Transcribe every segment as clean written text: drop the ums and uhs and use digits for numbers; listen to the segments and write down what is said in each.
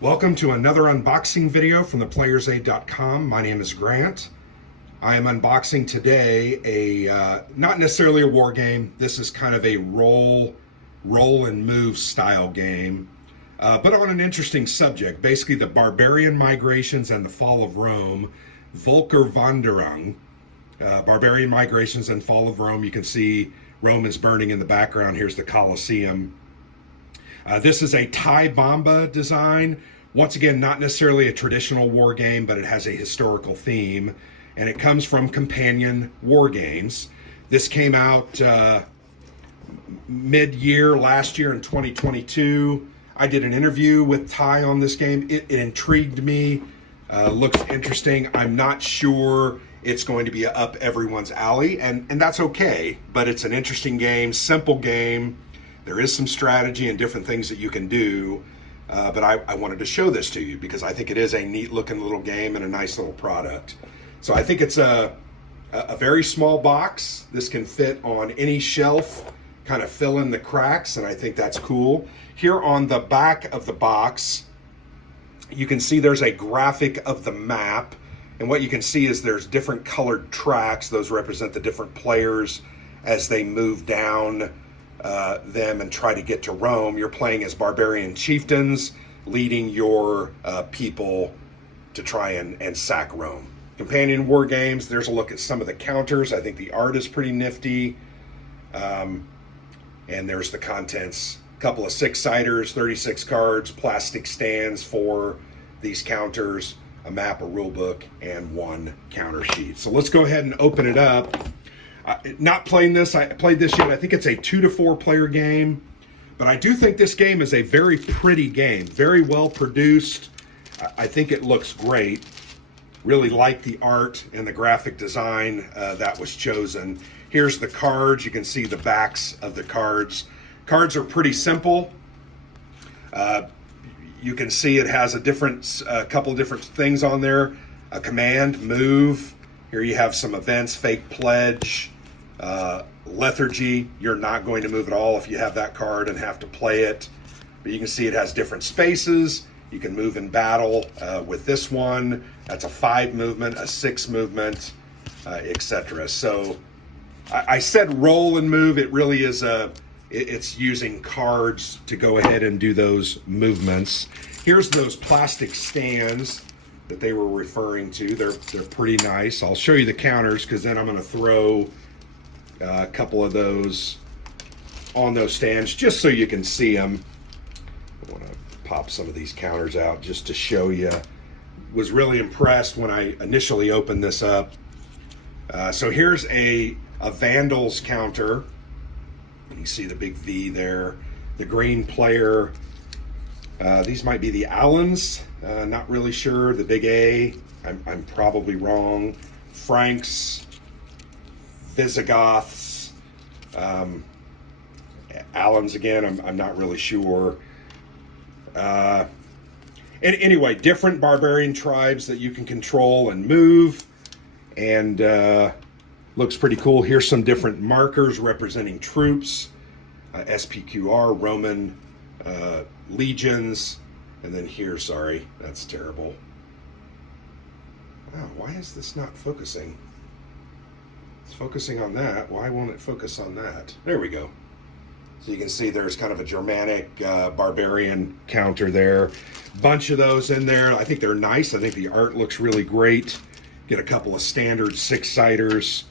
Welcome to another unboxing video from theplayersaid.com. My name is Grant. I am unboxing today a not necessarily a war game. This is kind of a roll and move style game, but on an interesting subject. Basically, the barbarian migrations and the fall of Rome, Voelkerwanderung. Barbarian migrations and fall of Rome. You can see Rome is burning in the background. Here's the Colosseum. This is a Thai Bomba design. Once again, not necessarily a traditional war game, but it has a historical theme, and it comes from Companion War Games. This came out mid-year last year in 2022. I did an interview with Thai on this game. It intrigued me. Looks interesting. I'm not sure it's going to be up everyone's alley, and that's okay, but it's an interesting game, simple game. There is some strategy and different things that you can do, but I wanted to show this to you because I think it is a neat looking little game and a nice little product. So I think it's a very small box. This can fit on any shelf, kind of fill in the cracks, and I think that's cool. Here on the back of the box, you can see there's a graphic of the map, and what you can see is there's different colored tracks. Those represent the different players as they move down them and try to get to Rome. You're playing as barbarian chieftains, leading your people to try and sack Rome. Companion War Games, there's a look at some of the counters. I think the art is pretty nifty. And there's the contents. A couple of 6-siders, 36 cards, plastic stands for these counters, a map, a rule book, and one counter sheet. So let's go ahead and open it up. Not playing this, I played this yet. I think it's a 2 to 4 player game, but I do think this game is a very pretty game, very well produced. I think it looks great. Really like the art and the graphic design that was chosen. Here's the cards. You can see the backs of the cards. Cards are pretty simple. You can see it has a couple different things on there. A command, move. Here you have some events, fake pledge, lethargy. You're not going to move at all if you have that card and have to play it. But you can see it has different spaces. You can move in battle with this one. That's a 5 movement, a 6 movement, etc. So I said roll and move. It really is it's using cards to go ahead and do those movements. Here's those plastic stands that they were referring to. They're pretty nice. I'll show you the counters because then I'm going to throw a couple of those on those stands just so you can see them. I want to pop some of these counters out just to show you. Was really impressed when I initially opened this up. So here's a Vandals counter. You can see the big V there. The green player. These might be the Allens. Not really sure. The big A. I'm probably wrong. Franks. Visigoths. Allens again. I'm not really sure. And anyway, different barbarian tribes that you can control and move, and looks pretty cool. Here's some different markers representing troops, SPQR, Roman legions, and then here, sorry, that's terrible. Wow, why is this not focusing? It's focusing on that. Why won't it focus on that? There we go. So you can see there's kind of a Germanic barbarian counter there. Bunch of those in there. I think they're nice. I think the art looks really great. Get a couple of standard 6-siders.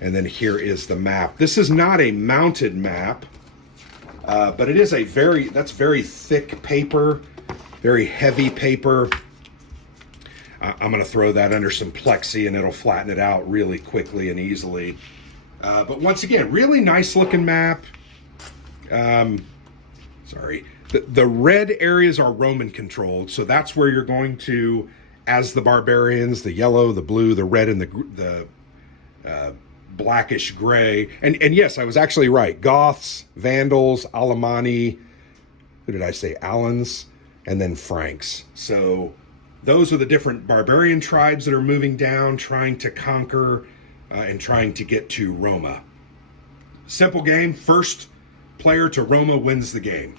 And then here is the map. This is not a mounted map, but it is that's very thick paper, very heavy paper. I'm going to throw that under some plexi and it'll flatten it out really quickly and easily. But once again, really nice looking map. Sorry, the red areas are Roman controlled, so that's where you're going to, as the barbarians, the yellow, the blue, the red, and the blackish gray. And yes, I was actually right. Goths, Vandals, Alemanni, who did I say? Allens, and then Franks. So those are the different barbarian tribes that are moving down, trying to conquer and trying to get to Roma. Simple game. First player to Roma wins the game.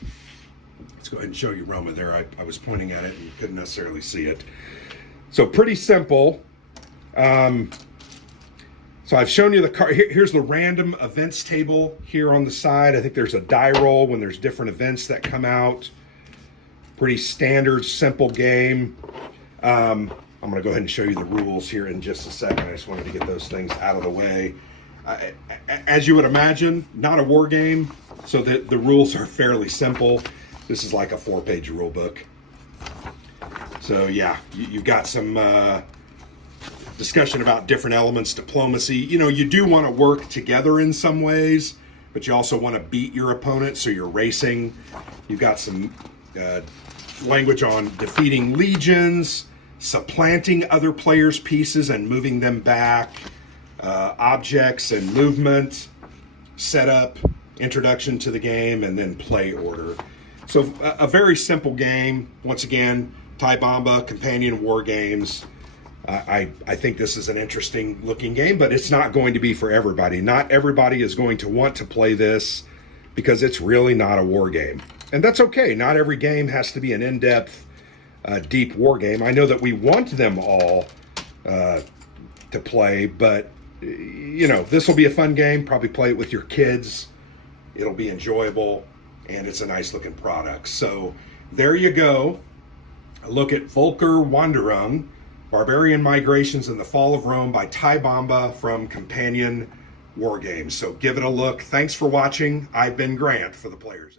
Let's go ahead and show you Roma there. I was pointing at it and you couldn't necessarily see it. So pretty simple. So I've shown you the card. Here's the random events table here on the side. I think there's a die roll when there's different events that come out. Pretty standard, simple game. I'm going to go ahead and show you the rules here in just a second. I just wanted to get those things out of the way. As you would imagine, not a war game, so the rules are fairly simple. This is like a 4-page rule book. So yeah, you've got some discussion about different elements, diplomacy. You know, you do want to work together in some ways, but you also want to beat your opponent, so you're racing. You've got some language on defeating legions, supplanting other players' pieces and moving them back, objects and movement, setup, introduction to the game, and then play order. So a very simple game. Once again, Tai Bamba, companion war games. I think this is an interesting looking game, but it's not going to be for everybody. Not everybody is going to want to play this because it's really not a war game. And that's okay. Not every game has to be an in-depth, deep war game. I know that we want them all to play, but you know, this will be a fun game. Probably play it with your kids. It'll be enjoyable, and it's a nice looking product. So there you go. A look at Voelkerwanderung, Barbarian Migrations in the Fall of Rome by Tai Bamba from Companion War Games. So give it a look. Thanks for watching. I've been Grant for the Players.